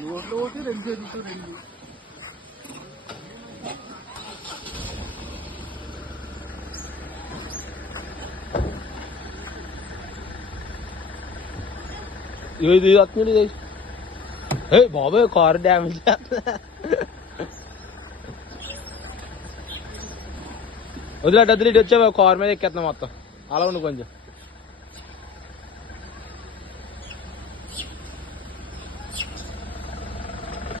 నోట్లో ఒకటి రెండు చేతులతో రెండు. ఇది వస్తుంది బాబాయ్ కారు డ్యామేజ్ వదిలేట వదిలేటి వచ్చావా కారు మీద ఎక్కేస్తున్నాం మొత్తం అలా ఉండు కొంచెం.